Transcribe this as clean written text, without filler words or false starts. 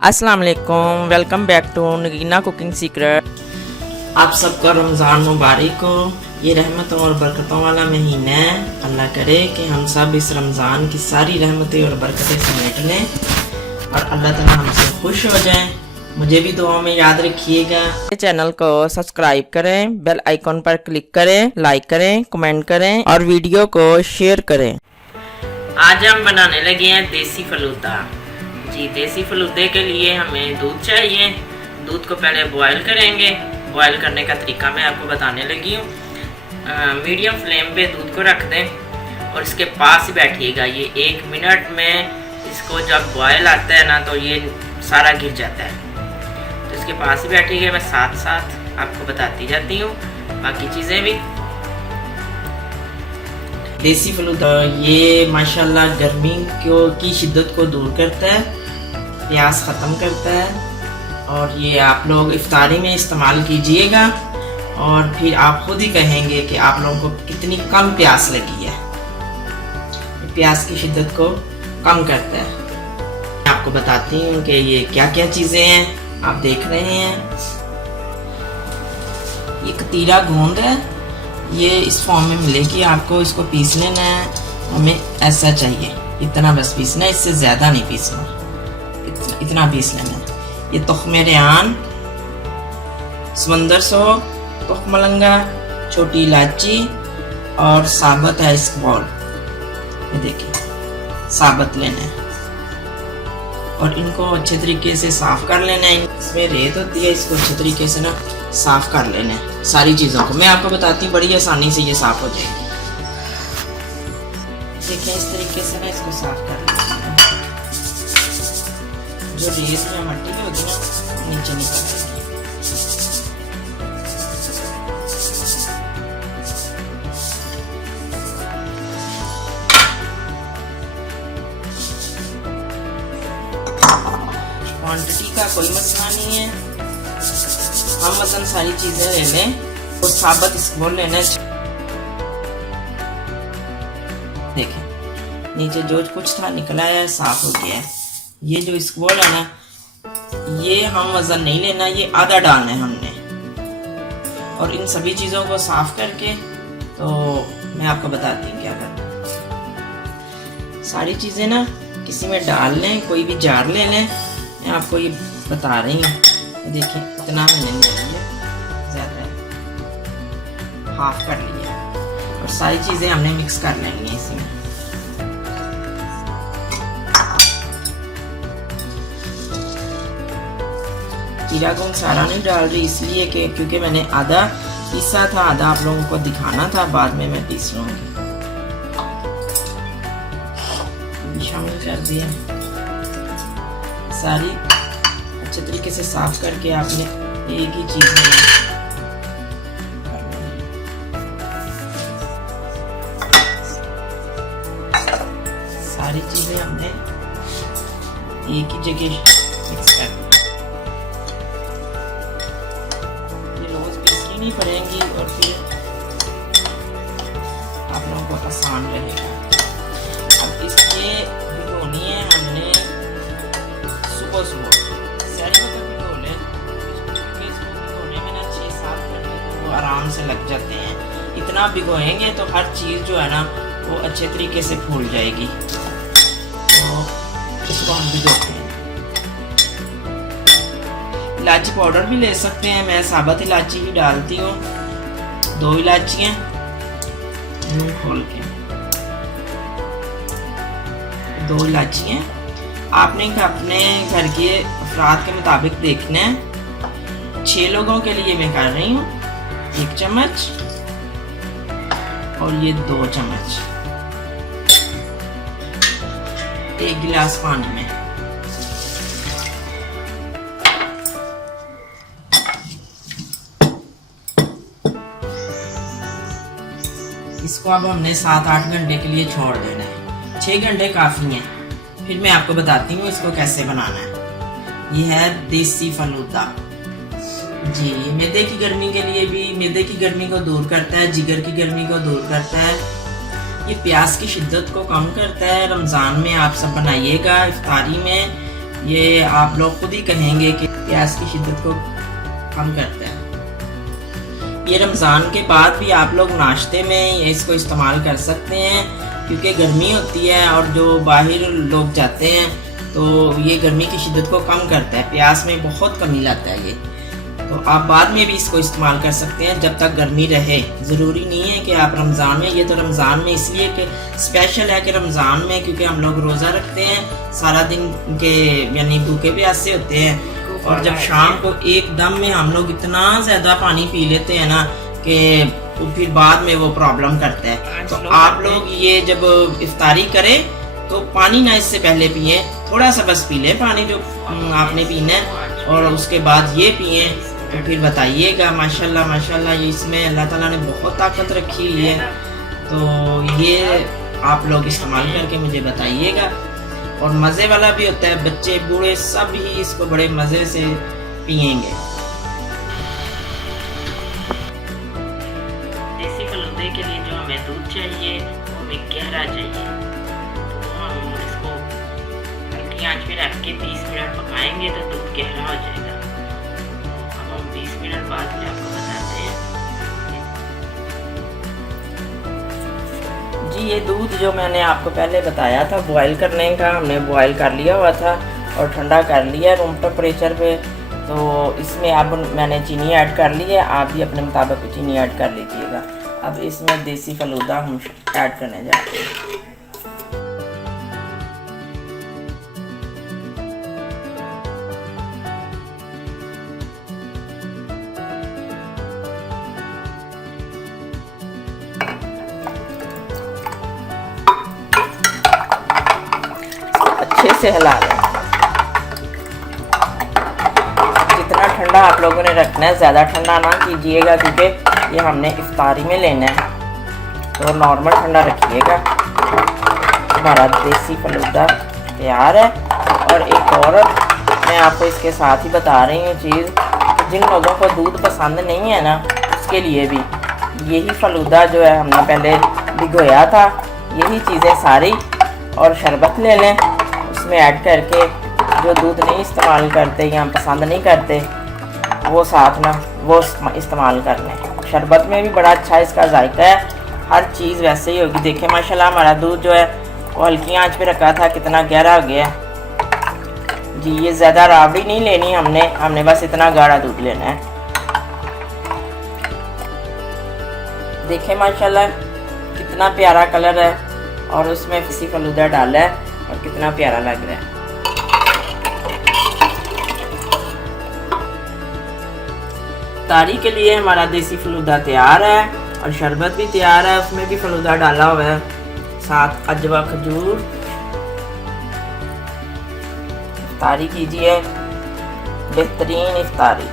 अस्सलाम वालेकुम, welcome back to Nagina cooking secret. आप सबका रमज़ान मुबारक हो। ये रहमतों और बरकतों वाला महीना है। अल्लाह करे कि हम सब इस रमज़ान की सारी रहमतें और बरकतें समेट लें और अल्लाह ताला हमसे खुश हो जाए। मुझे भी दुआ में याद रखिएगा। चैनल को सब्सक्राइब करें, बेल आइकॉन पर क्लिक करें, लाइक करें, कमेंट करें और वीडियो को शेयर करें। आज हम बनाने लगे हैं देसी फलूदा। जी, देसी फलूदे के लिए हमें दूध चाहिए। दूध को पहले बॉयल करेंगे। बॉयल करने का तरीका मैं आपको बताने लगी हूँ। मीडियम फ्लेम पे दूध को रख दें और इसके पास ही बैठिएगा। ये 1 मिनट में इसको जब बॉयल आता है ना तो ये सारा गिर जाता है। तो इसके पास ही बैठिएगा। मैं साथ साथ आपको बताती जाती हूँ बाकी चीज़ें भी। देसी फलूदा ये माशाल्लाह गर्मी की शिद्दत को दूर करता है, प्यास ख़त्म करता है और ये आप लोग इफ्तारी में इस्तेमाल कीजिएगा और फिर आप खुद ही कहेंगे कि आप लोगों को कितनी कम प्यास लगी है। प्यास की शिद्दत को कम करता है। मैं आपको बताती हूँ कि ये क्या क्या चीज़ें हैं। आप देख रहे हैं ये कतीरा गोंद है। ये इस फॉर्म में मिलेगी आपको। इसको पीस लेना है। हमें ऐसा चाहिए, इतना बस पीसना है, इससे ज़्यादा नहीं पीसना, इतना पीस लेना है। ये तुख्मे रेहान, समंदर सो, तुख्मलंगा, छोटी इलायची और साबुत है इसबगोल। ये देखिए साबुत लेना है और इनको अच्छे तरीके से साफ कर लेना है। इसमें रेत होती है, इसको अच्छे तरीके से ना साफ कर लेना है। सारी चीज़ों को मैं आपको बताती हूँ, बड़ी आसानी से ये साफ हो जाएगी। देखिए इस तरीके से ना इसको साफ कर लेना है। जो रेत या मट्टी की होती है ना नीचे निकल जाएगी। क्वांटिटी का कोई मसला नहीं है। हम वजन सारी चीजें ले लें और साबुत इसबगोल लेना है। देखें नीचे जो कुछ था निकला है, साफ हो गया है। ये जो इसबगोल है ना ये हम वजन नहीं लेना, ये आधा डालना है हमने। और इन सभी चीज़ों को साफ करके तो मैं आपको बताती हूँ क्या करना। सारी चीज़ें ना किसी में डाल लें, कोई भी जार ले लें। मैं आपको ये बता रही हूँ। देखिए इतना मैंने ले लिया, ज़्यादा हाफ कर लिया और सारी चीज़ें हमने मिक्स कर लेंगी इसमें। जीरा गोंद सारा नहीं डाल रही इसलिए कि क्योंकि मैंने आधा पीसा था, आधा आप लोगों को दिखाना था, बाद में मैं पीस लूँगी। शामिल कर दिया। सारी अच्छे तरीके से साफ करके आपने एक ही चीज़ में सारी चीज़ें हमने एक ही जगह मिक्स कर दी। ये रोज पीसनी नहीं पड़ेंगी और फिर आप लोगों को आसान रहेगा। अब इसके भिगोनी है हमने सुबह सारी को भिगो लें। इसको भिगोने में ना 6-7 घंटे तो आराम से लग जाते हैं। इतना भिगोएंगे तो हर चीज़ जो है ना वो अच्छे तरीके से फूल जाएगी। तो इसको हम भिगोते हैं। इलायची पाउडर भी ले सकते हैं। मैं साबुत इलायची ही डालती हूँ। 2 इलायचियाँ यूँ खोल के 2 इलायचियाँ। आपने अपने घर के अफराद के मुताबिक देखना है। 6 लोगों के लिए मैं कर रही हूँ। 1 चम्मच और ये 2 चम्मच 1 गिलास पानी में। इसको अब हमने 7-8 घंटे के लिए छोड़ देना है। 6 घंटे काफ़ी हैं। फिर मैं आपको बताती हूँ इसको कैसे बनाना है। ये है देसी फलूदा। जी, मैदे की गर्मी के लिए भी, मैदे की गर्मी को दूर करता है, जिगर की गर्मी को दूर करता है। ये प्यास की शिद्दत को कम करता है। रमज़ान में आप सब बनाइएगा इफ्तारी में। ये आप लोग खुद ही कहेंगे कि प्यास की शिद्दत को कम करता है। ये रमज़ान के बाद भी आप लोग नाश्ते में इसको इस्तेमाल कर सकते हैं, क्योंकि गर्मी होती है और जो बाहर लोग जाते हैं तो ये गर्मी की शिद्दत को कम करता है, प्यास में बहुत कमी लाता है ये। तो आप बाद में भी इसको इस्तेमाल कर सकते हैं जब तक गर्मी रहे। ज़रूरी नहीं है कि आप रमज़ान में, ये तो रमज़ान में इसलिए कि स्पेशल है कि रमज़ान में क्योंकि हम लोग रोज़ा रखते हैं, सारा दिन के यानी भूखे प्यासे होते हैं, और जब शाम को एकदम में हम लोग इतना ज़्यादा पानी पी लेते हैं ना कि फिर बाद में वो प्रॉब्लम करता है। तो आप लोग ये जब इफ्तारी करें तो पानी ना इससे पहले पिए, थोड़ा सा बस पी लें पानी जो आपने पीना है, और उसके बाद ये पिए तो फिर बताइएगा माशाल्लाह माशाल्लाह इसमें अल्लाह ताला ने बहुत ताकत रखी हुई है। तो ये आप लोग इस्तेमाल करके मुझे बताइएगा, और मज़े वाला भी होता है, बच्चे बूढ़े सब ही इसको बड़े मज़े से पिएंगे। देसी फलूदे के लिए जो हमें दूध चाहिए वो हमें गहरा चाहिए, तो हम इसको हल्की आंच पे रख के 20 मिनट पकाएंगे तो दूध गहरा हो जाएगा। तो अब हम 20 मिनट बाद में आपको बताते हैं। जी ये दूध जो मैंने आपको पहले बताया था बॉयल करने का, हमने बॉयल कर लिया हुआ था और ठंडा कर लिया रूम टेम्परेचर पे। तो इसमें अब मैंने चीनी ऐड कर ली है, आप भी अपने मुताबिक चीनी ऐड कर लीजिएगा। अब इसमें देसी फलूदा हम ऐड करने जाते हैं। अच्छे से हिला लें। जितना ठंडा आप लोगों ने रखना है, ज़्यादा ठंडा ना कीजिएगा क्योंकि ये हमने इफ्तारी में लेना है, तो नॉर्मल ठंडा रखिएगा। हमारा देसी फलूदा तैयार है। और एक और मैं आपको इसके साथ ही बता रही हूँ चीज़, जिन लोगों को दूध पसंद नहीं है ना, उसके लिए भी यही फलूदा जो है हमने पहले भिगोया था, यही चीज़ें सारी और शरबत ले लें उसमें ऐड करके। जो दूध नहीं इस्तेमाल करते या पसंद नहीं करते वो साथ ना वो इस्तेमाल कर लें। शरबत में भी बड़ा अच्छा इसका जायका है, हर चीज़ वैसे ही होगी। देखें माशाल्लाह हमारा दूध जो है वो हल्की आंच पे रखा था, कितना गहरा हो गया जी। ये ज़्यादा राबड़ी नहीं लेनी हमने बस इतना गाढ़ा दूध लेना है। देखें माशाल्लाह कितना प्यारा कलर है, और उसमें देसी फलूदा डाला है और कितना प्यारा लग रहा है। तारी के लिए हमारा देसी फलूदा तैयार है और शरबत भी तैयार है, उसमें भी फलूदा डाला हुआ है, साथ अजवा खजूर। इफ्तारी कीजिए, बेहतरीन इफ्तारी।